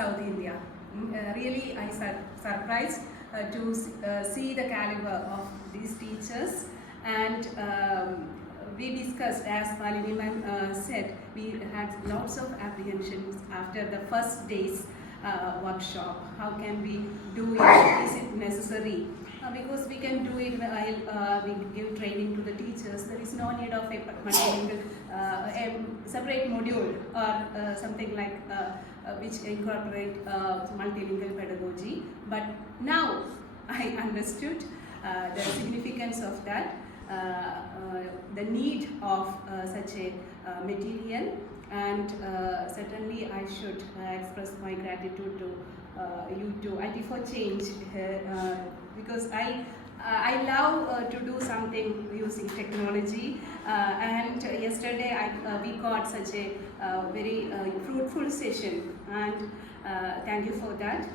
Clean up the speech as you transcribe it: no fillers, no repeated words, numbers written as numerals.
South India. Really, I surprised to see the caliber of these teachers, and we discussed, as Malini ma'am said, we had lots of apprehensions after the first day's workshop. How can we do it? Is it necessary? Because we can do it while we give training to the teachers. There is no need of a multilingual, a separate module or something like which incorporate multilingual pedagogy. But now I understood the significance of that, the need of such a material, and certainly I should express my gratitude to you to IT for Change, because I love to do something using technology, and yesterday we got such a very fruitful session, and thank you for that.